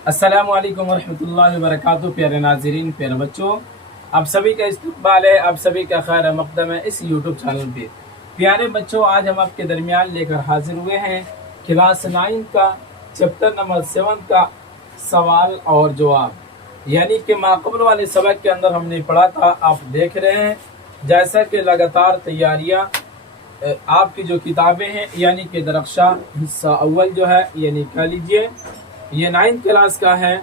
अस्सलाम वालेकुम वरहमतुल्लाहि वबरकातुहू। प्यारे नाज़रीन, प्यारे बच्चों, आप सभी का इस्तकबाल है, आप सभी का खैर मक़दम है इस यूट्यूब चैनल पे। प्यारे बच्चों, आज हम आपके दरमियान लेकर हाजिर हुए हैं क्लास 9 का चैप्टर नंबर 7 का सवाल और जवाब, यानी कि माक़बल वाले सबक के अंदर हमने पढ़ा था। आप देख रहे हैं जैसा कि लगातार तैयारियाँ आपकी जो किताबें हैं, यानी कि दरख्शा हिस्सा अव्वल जो है, यानी कह लीजिए ये 9th क्लास का है,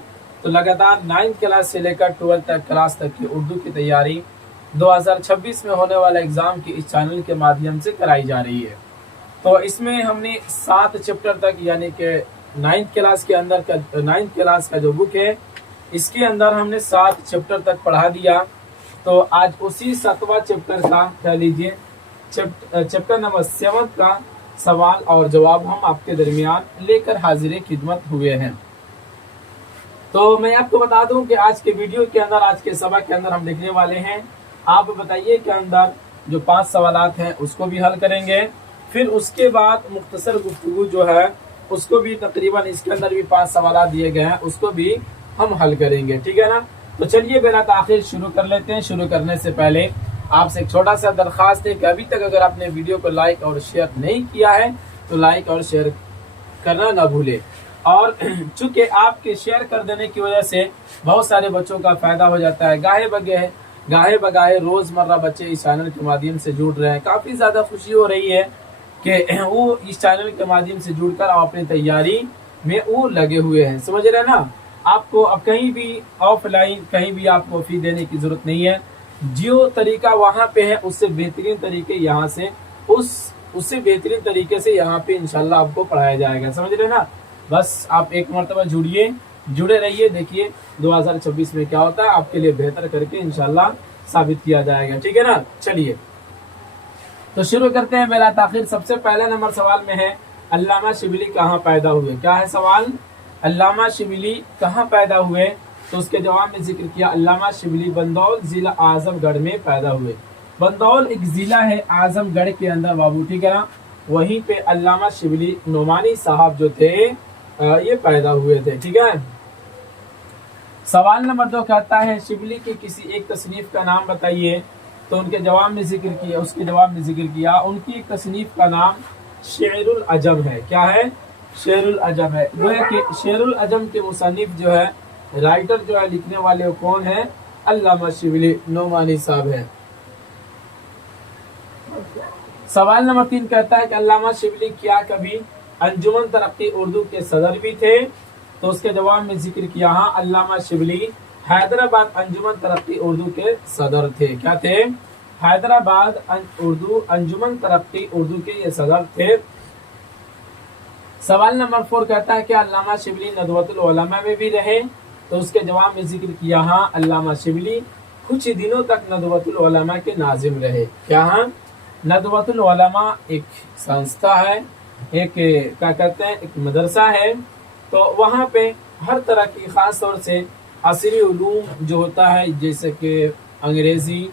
तो लगातार 9th क्लास से लेकर 12th क्लास तक की उर्दू की तैयारी 2026 में होने वाला एग्ज़ाम की इस चैनल के माध्यम से कराई जा रही है। तो इसमें हमने 7 चैप्टर तक, यानी कि 9th क्लास के अंदर का 9th क्लास का जो बुक है, इसके अंदर हमने 7 चैप्टर तक पढ़ा दिया। तो आज उसी 7वां चैप्टर का कह लीजिए चैप्टर नंबर 7 का सवाल और जवाब हम आपके दरमियान लेकर हाजिर खिदमत हुए हैं। तो मैं आपको बता दूं कि आज के वीडियो के अंदर, आज के सबक के अंदर हम देखने वाले हैं, आप बताइए के अंदर जो 5 सवालात हैं उसको भी हल करेंगे। फिर उसके बाद मुख्तसर गुफ्तगू जो है उसको भी, तकरीबन इसके अंदर भी 5 सवालात दिए गए हैं, उसको भी हम हल करेंगे, ठीक है ना। तो चलिए बिना ताखिर शुरू कर लेते हैं। शुरू करने से पहले आपसे एक छोटा सा दरख्वास्त है कि अभी तक अगर आपने वीडियो को लाइक और शेयर नहीं किया है तो लाइक और शेयर करना ना भूले। और चूंकि आपके शेयर कर देने की वजह से बहुत सारे बच्चों का फायदा हो जाता है। गाहे बगाहे रोजमर्रा बच्चे इस चैनल के माध्यम से जुड़ रहे हैं। काफी ज्यादा खुशी हो रही है कि वो इस चैनल के माध्यम से जुड़कर अपनी तैयारी में वो लगे हुए हैं, समझ रहे हैं ना। आपको अब कहीं भी ऑफलाइन कहीं भी आपको फी देने की जरूरत नहीं है। जो तरीका वहां पे है उससे बेहतरीन तरीके यहाँ से उससे बेहतरीन तरीके से यहाँ पे इंशाल्लाह आपको पढ़ाया जाएगा, समझ रहे ना। बस आप एक मरतबा जुड़े रहिए, देखिए 2026 में क्या होता है, आपके लिए बेहतर करके इंशाल्लाह साबित किया जाएगा, ठीक है ना। चलिए तो शुरू करते हैं बिला ताखिर। सबसे पहला नंबर सवाल में है, अल्लामा शिबली कहाँ पैदा हुए। क्या है सवाल, अल्लामा शिबली कहाँ पैदा हुए। तो उसके जवाब में जिक्र किया, अल्लामा शिबली बंदौल जिला आजमगढ़ में पैदा हुए। बंदौल एक जिला है आजमगढ़ के अंदर बाबू, ठीक है ना। वहीं पे अल्लामा शिबली नोमानी साहब जो थे ये पैदा हुए थे, ठीक है। सवाल नंबर 2 कहता है, शिबली की किसी एक तसनीफ का नाम बताइए। तो उसके जवाब में जिक्र किया उनकी एक तसनीफ का नाम शेरुल अजम है। क्या है, शेरुल अजम है। वो है कि शेरुल अजम के मुसन्निफ जो है, राइटर जो है, लिखने वाले वो कौन है, अल्लामा शिबली नोमानी साहब है। सवाल नंबर 3 कहता है कि अल्लामा शिबली क्या कभी अंजुमन तरक्की उर्दू के सदर भी थे। तो उसके जवाब में जिक्र किया, हाँ, अल्लामा शिबली हैदराबाद अंजुमन तरक्की उर्दू के सदर थे। क्या थे, हैदराबाद अंजुमन तरक्की उर्दू के ये सदर थे। सवाल नंबर 4 कहता है कि अल्लामा शिबली नदवतुल उलमा में भी रहे। तो उसके जवाब में जिक्र किया, हाँ, अल्लामा शिबली कुछ दिनों तक नदवतुल उलमा के नाजिम रहे। क्या, हाँ, नदवतुल उलमा एक संस्था है, एक क्या कहते हैं, एक मदरसा है। तो वहाँ पे हर तरह की, खास तौर से असली उलूम जो होता है, जैसे कि अंग्रेजी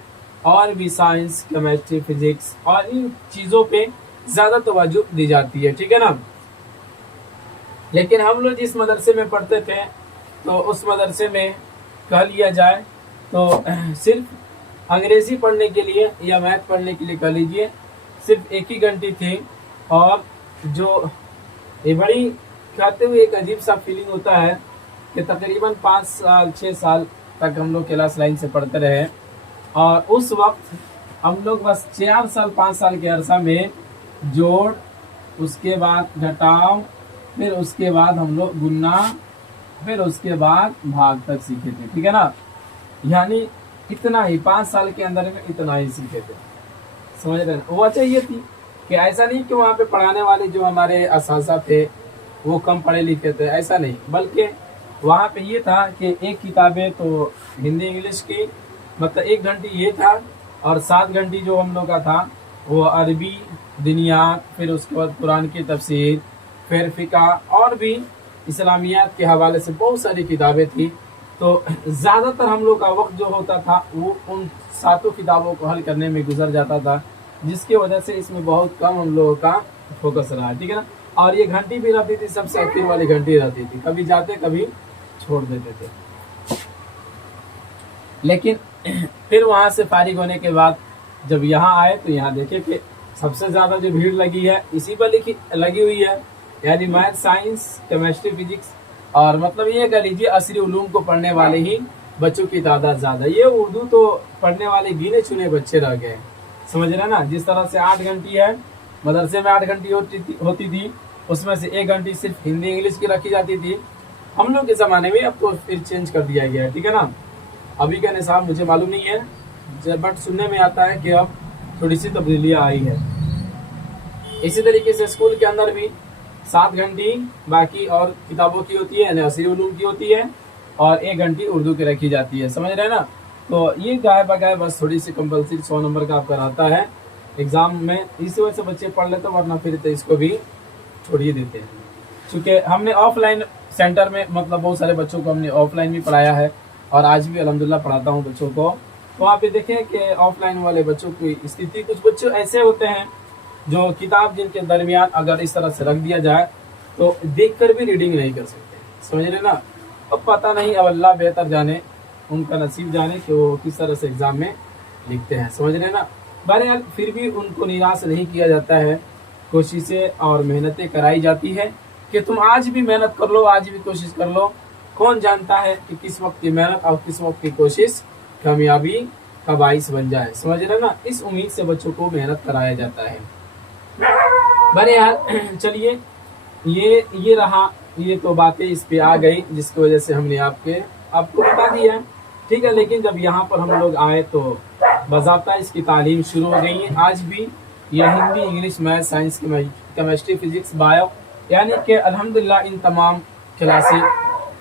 और भी साइंस, केमिस्ट्री, फिजिक्स और इन चीज़ों पे ज़्यादा तवज्जो दी जाती है, ठीक है ना। लेकिन हम लोग जिस मदरसे में पढ़ते थे तो उस मदरसे में कह लिया जाए तो सिर्फ अंग्रेजी पढ़ने के लिए या मैथ पढ़ने के लिए कह लीजिए सिर्फ एक ही घंटी थी। और जो ये बड़ी कहते हुए एक अजीब सा फीलिंग होता है कि तकरीबन 5 साल 6 साल तक हम लोग क्लास लाइन से पढ़ते रहे। और उस वक्त हम लोग बस 4 साल 5 साल के अरसा में जोड़, उसके बाद घटाव, फिर उसके बाद हम लोग गुन्ना, फिर उसके बाद भाग तक सीखे थे, ठीक है ना। यानी इतना ही 5 साल के अंदर में इतना ही सीखे थे, समझ रहे हैं। वजह ये थी कि ऐसा नहीं कि वहाँ पे पढ़ाने वाले जो हमारे असासा थे वो कम पढ़े लिखे थे, ऐसा नहीं, बल्कि वहाँ पे ये था कि एक किताबें तो हिंदी इंग्लिश की, मतलब 1 घंटी ये था, और 7 घंटी जो हम लोग का था वो अरबी, दिनियात, फिर उसके बाद कुरान की तफसीर, फिर फिका और भी इस्लामियात के हवाले से बहुत सारी किताबें थी। तो ज़्यादातर हम लोग का वक्त जो होता था वो उन 7 किताबों को हल करने में गुजर जाता था, जिसकी वजह से इसमें बहुत कम हम लोगों का फोकस रहा है, ठीक है ना। और ये घंटी भी रहती थी, सबसे आखिर वाली घंटी रहती थी, कभी जाते कभी छोड़ देते थे। लेकिन फिर वहाँ से फारिग होने के बाद जब यहाँ आए तो यहाँ देखे कि सबसे ज़्यादा जो भीड़ लगी है इसी पर लगी हुई है, यानी मैथ, साइंस, केमिस्ट्री, फिजिक्स, और मतलब ये कह लीजिए असली उलूम को पढ़ने वाले ही बच्चों की तादाद ज़्यादा। ये उर्दू तो पढ़ने वाले गिने चुने बच्चे रह गए, समझ रहे ना। जिस तरह से 8 घंटी है, मदरसे में 8 घंटी होती थी, उसमें से 1 घंटी सिर्फ हिंदी इंग्लिश की रखी जाती थी। हम लोग के ज़माने में अब तो फिर चेंज कर दिया गया है, ठीक है ना। अभी का निसाब मुझे मालूम नहीं है, बट सुनने में आता है कि अब थोड़ी सी तब्दीलियाँ आई है। इसी तरीके से स्कूल के अंदर भी 7 घंटी बाकी और किताबों की होती है, असली उलूम की होती है, और 1 घंटी उर्दू की रखी जाती है, समझ रहे हैं ना। तो ये गाय बगाए बस थोड़ी सी कंपलसरी 100 नंबर का आपका रहता है एग्ज़ाम में, इसी वजह से बच्चे पढ़ लेते, वरना फिर तो इसको भी छोड़िए देते हैं। चूँकि हमने ऑफलाइन सेंटर में मतलब बहुत सारे बच्चों को हमने ऑफलाइन भी पढ़ाया है, और आज भी अल्हम्दुलिल्लाह पढ़ाता हूँ बच्चों को। तो आप ये देखें कि ऑफलाइन वाले बच्चों की स्थिति, कुछ बच्चे ऐसे होते हैं जो किताब जिनके दरमियान अगर इस तरह से रख दिया जाए तो देखकर भी रीडिंग नहीं कर सकते, समझ रहे ना। अब पता नहीं, अब अल्लाह बेहतर जाने, उनका नसीब जाने कि वो किस तरह से एग्ज़ाम में लिखते हैं, समझ रहे ना। बहरहाल फिर भी उनको निराश नहीं किया जाता है, कोशिशें और मेहनतें कराई जाती है कि तुम आज भी मेहनत कर लो, आज भी कोशिश कर लो। कौन जानता है कि किस वक्त की मेहनत और किस वक्त की कोशिश कामयाबी का बाइस बन जाए, समझ रहे ना। इस उम्मीद से बच्चों को मेहनत कराया जाता है। बहरहाल चलिए, ये रहा, ये तो बातें इस पे आ गई जिसकी वजह से हमने आपको बता दिया, ठीक है। लेकिन जब यहाँ पर हम लोग आए तो बज़ाब्ता इसकी तालीम शुरू हो गई है। आज भी यह Hindi, English, math, science, chemistry, physics, bio, यानी कि अल्हम्दुलिल्लाह इन तमाम क्लासें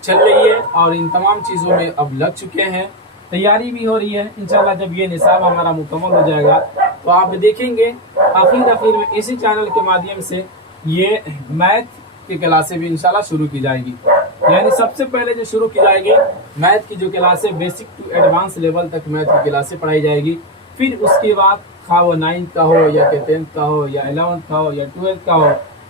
चल रही है और इन तमाम चीज़ों में अब लग चुके हैं, तैयारी भी हो रही है। इंशाल्लाह जब ये निसाब हमारा मुकम्मल हो जाएगा तो आप देखेंगे आखिर में इसी चैनल के माध्यम से ये मैथ की क्लासें भी इंशाल्लाह शुरू की जाएगी। यानी सबसे पहले जो शुरू की जाएगी मैथ की जो क्लासें, बेसिक टू एडवांस लेवल तक मैथ की क्लासें पढ़ाई जाएगी। फिर उसके बाद खा वो 9th का हो या 10th का हो या 11th का हो या 12th का हो,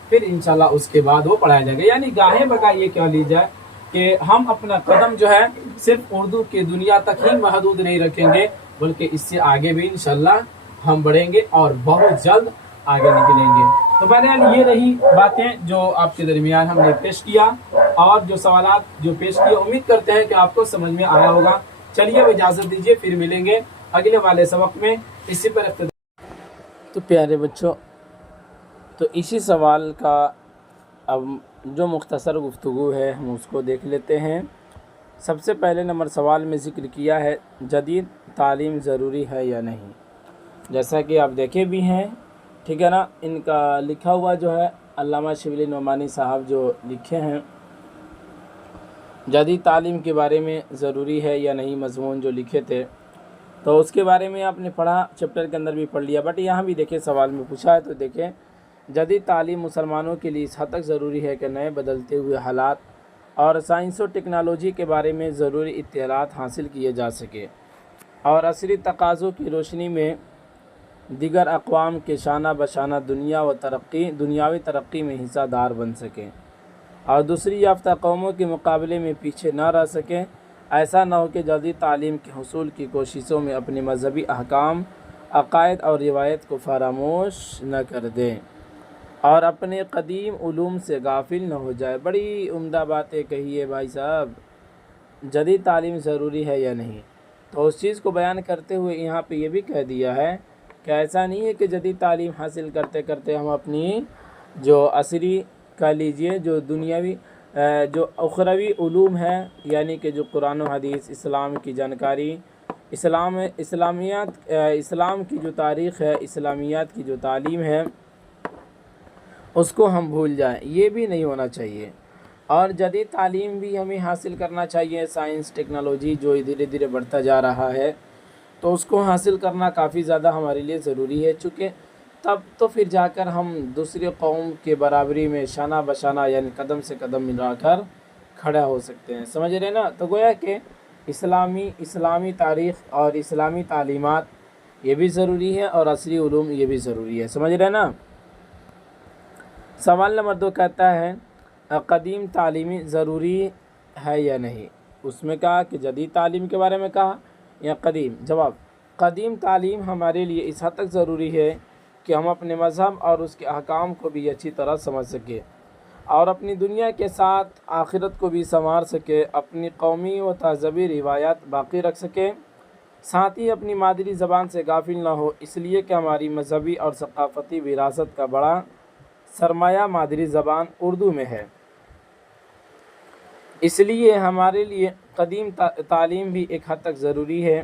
फिर इंशाल्लाह उसके बाद वो पढ़ाया जाएगा। यानी गाहे बगाए ये कह लीजिए कि हम अपना कदम जो है सिर्फ उर्दू की दुनिया तक ही महदूद नहीं रखेंगे, बल्कि इससे आगे भी इंशाल्लाह हम बढ़ेंगे और बहुत जल्द आगे निकलेंगे। तो बहरहाल ये रही बातें जो आपके दरमियान हमने पेश किया, और जो सवालात जो पेश किए उम्मीद करते हैं कि आपको समझ में आया होगा। चलिए अब इजाज़त दीजिए, फिर मिलेंगे अगले वाले सबक में इसी पर। तो प्यारे बच्चों, तो इसी सवाल का अब जो मुख्तसर गुफ्तगू है हम उसको देख लेते हैं। सबसे पहले नंबर सवाल में ज़िक्र किया है जदीद तालीम ज़रूरी है या नहीं। जैसा कि आप देखे भी हैं, ठीक है ना। इनका लिखा हुआ जो है अल्लामा शिबली नोमानी साहब जो लिखे हैं जदीद तालीम के बारे में ज़रूरी है या नहीं, मज़मून जो लिखे थे, तो उसके बारे में आपने पढ़ा, चैप्टर के अंदर भी पढ़ लिया। बट यहाँ भी देखें सवाल में पूछा है, तो देखें जदीद तालीम मुसलमानों के लिए इस हद तक ज़रूरी है कि नए बदलते हुए हालात और साइंस और टेक्नोलॉजी के बारे में ज़रूरी इत्तलात हासिल किए जा सके और असली तकाज़ों की रोशनी में दिगर अक़वाम के शाना बशाना दुनियावी तरक्की में हिस्सादार बन सकें और दूसरी याफ्ता कौमों के मुकाबले में पीछे न रह सकें। ऐसा न हो कि जदीद तालीम के हुसूल की कोशिशों में अपने मजहबी अहकाम, अक़ायद और रिवायत को फरामोश न कर दें और अपने क़दीम उलूम से गाफिल न हो जाए। बड़ी उम्दा बातें कही है भाई साहब। जदीद तालीम ज़रूरी है या नहीं, तो उस चीज़ को बयान करते हुए यहाँ पे ये भी कह दिया है कि ऐसा नहीं है कि जदीद तालीम हासिल करते करते हम अपनी जो असली कह लीजिए जो दुनियावी जो उखरवी उलूम है, यानी कि जो कुरान व हदीस, इस्लाम की जानकारी, इस्लाम की जो तारीख़ है, इस्लामियात की जो तालीम है, उसको हम भूल जाएं। ये भी नहीं होना चाहिए। और जदीद तालीम भी हमें हासिल करना चाहिए। साइंस टेक्नोलॉजी जो धीरे धीरे बढ़ता जा रहा है, तो उसको हासिल करना काफ़ी ज़्यादा हमारे लिए ज़रूरी है, चूँकि तब तो फिर जाकर हम दूसरी कौम के बराबरी में शाना बशाना यानी कदम से कदम मिलाकर खड़ा हो सकते हैं, समझ रहे ना। तो गोया कि इस्लामी तारीख़ और इस्लामी तालीमात ये भी ज़रूरी है और असली उलूम ये भी ज़रूरी है, समझ रहे ना। सवाल नंबर 2 कहता है कदीम तालीमी ज़रूरी ہے یا نہیں؟ اس میں کہا کہ جدید تعلیم کے بارے میں کہا یا قدیم؟ جواب: قدیم تعلیم ہمارے لیے اس حد تک ضروری ہے کہ ہم اپنے مذہب اور اس کے احکام کو بھی اچھی طرح سمجھ سکیں اور اپنی دنیا کے ساتھ آخرت کو بھی سنوار سکے، اپنی قومی و تہذیبی روایات باقی رکھ سکے، ساتھ ہی اپنی مادری زبان سے غافل نہ ہو، اس لیے کہ ہماری مذہبی اور ثقافتی وراثت کا بڑا سرمایہ مادری زبان اردو میں ہے۔ اس لیے ہمارے لیے قدیم تعلیم بھی ایک حد تک ضروری ہے،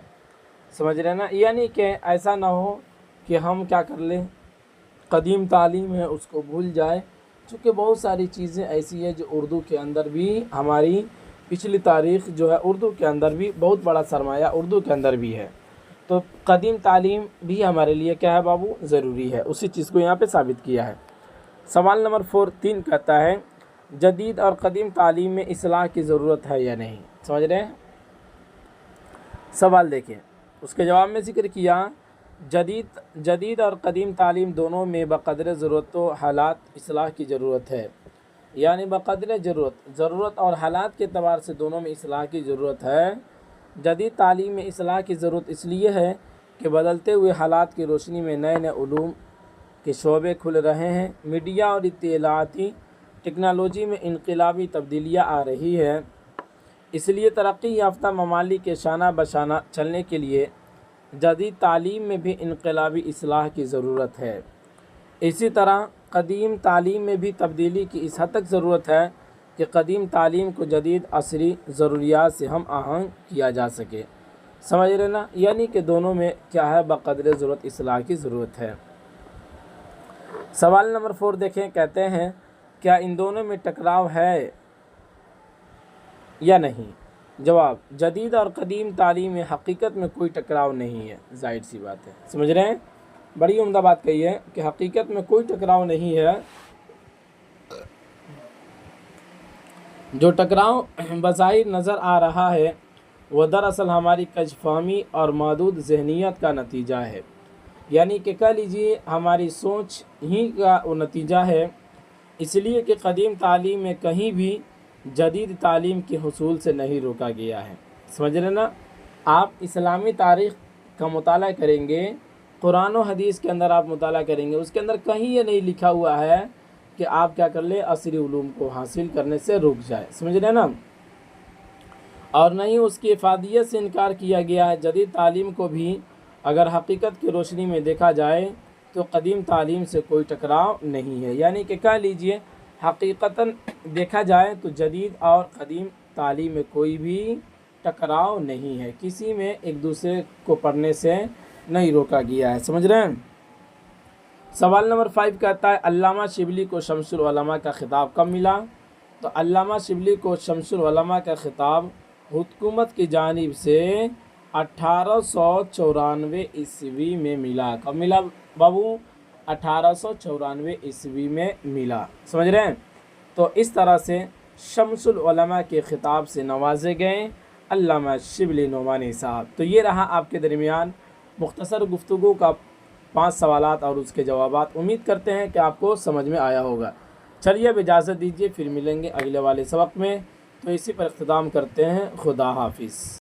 سمجھ رہے نا؟ یعنی کہ ایسا نہ ہو کہ ہم کیا کر لیں، قدیم تعلیم ہے اس کو بھول جائے، چونکہ بہت ساری چیزیں ایسی ہیں جو اردو کے اندر بھی، ہماری پچھلی تاریخ جو ہے اردو کے اندر بھی بہت بڑا سرمایہ اردو کے اندر بھی ہے، تو قدیم تعلیم بھی ہمارے لیے کیا ہے بابو؟ ضروری ہے۔ اسی چیز کو یہاں پہ ثابت کیا ہے۔ سوال نمبر 3 کہتا ہے جدید اور قدیم تعلیم میں اصلاح کی ضرورت ہے یا نہیں؟ سمجھ رہے ہیں؟ سوال دیکھیں، اس کے جواب میں ذکر کیا جدید اور قدیم تعلیم دونوں میں بقدر ضرورت و حالات اصلاح کی ضرورت ہے، یعنی بقدر ضرورت اور حالات کے اعتبار سے دونوں میں اصلاح کی ضرورت ہے۔ جدید تعلیم میں اصلاح کی ضرورت اس لیے ہے کہ بدلتے ہوئے حالات کی روشنی میں نئے نئے علوم کے شعبے کھل رہے ہیں، میڈیا اور اطلاعاتی ٹیکنالوجی میں انقلابی تبدیلیاں آ رہی ہے، اس لیے ترقی یافتہ ممالک کے شانہ بشانہ چلنے کے لیے جدید تعلیم میں بھی انقلابی اصلاح کی ضرورت ہے۔ اسی طرح قدیم تعلیم میں بھی تبدیلی کی اس حد تک ضرورت ہے کہ قدیم تعلیم کو جدید عصری ضروریات سے ہم آہنگ کیا جا سکے، سمجھ رہے نا؟ یعنی کہ دونوں میں کیا ہے؟ بقدر ضرورت اصلاح کی ضرورت ہے۔ سوال نمبر 4 دیکھیں، کہتے ہیں کیا ان دونوں میں ٹکراؤ ہے یا نہیں؟ جواب: جدید اور قدیم تعلیم میں حقیقت میں کوئی ٹکراؤ نہیں ہے، ظاہر سی بات ہے، سمجھ رہے ہیں؟ بڑی عمدہ بات کہی ہے کہ حقیقت میں کوئی ٹکراؤ نہیں ہے۔ جو ٹکراؤ بظاہر نظر آ رہا ہے وہ دراصل ہماری کج فہمی اور محدود ذہنیت کا نتیجہ ہے، یعنی کہ کہہ لیجیے ہماری سوچ ہی کا وہ نتیجہ ہے، اس لیے کہ قدیم تعلیم میں کہیں بھی جدید تعلیم کے حصول سے نہیں روکا گیا ہے، سمجھ رہے نا؟ آپ اسلامی تاریخ کا مطالعہ کریں گے، قرآن و حدیث کے اندر آپ مطالعہ کریں گے، اس کے اندر کہیں یہ نہیں لکھا ہوا ہے کہ آپ کیا کر لیں، عصری علوم کو حاصل کرنے سے رک جائے، سمجھ رہے نا؟ اور نہ ہی اس کی افادیت سے انکار کیا گیا ہے۔ جدید تعلیم کو بھی اگر حقیقت کی روشنی میں دیکھا جائے تو قدیم تعلیم سے کوئی ٹکراؤ نہیں ہے، یعنی کہ کہہ لیجئے حقیقتاً دیکھا جائے تو جدید اور قدیم تعلیم میں کوئی بھی ٹکراؤ نہیں ہے، کسی میں ایک دوسرے کو پڑھنے سے نہیں روکا گیا ہے، سمجھ رہے ہیں؟ سوال نمبر 5 کہتا ہے علامہ شبلی کو شمس العلماء کا خطاب کب ملا؟ تو علامہ شبلی کو شمس العلماء کا خطاب حکومت کی جانب سے 1894 عیسوی میں ملا۔ کب ملا بابو؟ 1894 عیسوی میں ملا، سمجھ رہے ہیں؟ تو اس طرح سے شمس العلماء کے خطاب سے نوازے گئے علامہ شبلی نعمانی صاحب۔ تو یہ رہا آپ کے درمیان مختصر گفتگو کا 5 سوالات اور اس کے جوابات، امید کرتے ہیں کہ آپ کو سمجھ میں آیا ہوگا۔ چلیے اب اجازت دیجیے، پھر ملیں گے اگلے والے سبق میں، تو اسی پر اختتام کرتے ہیں۔ خدا حافظ۔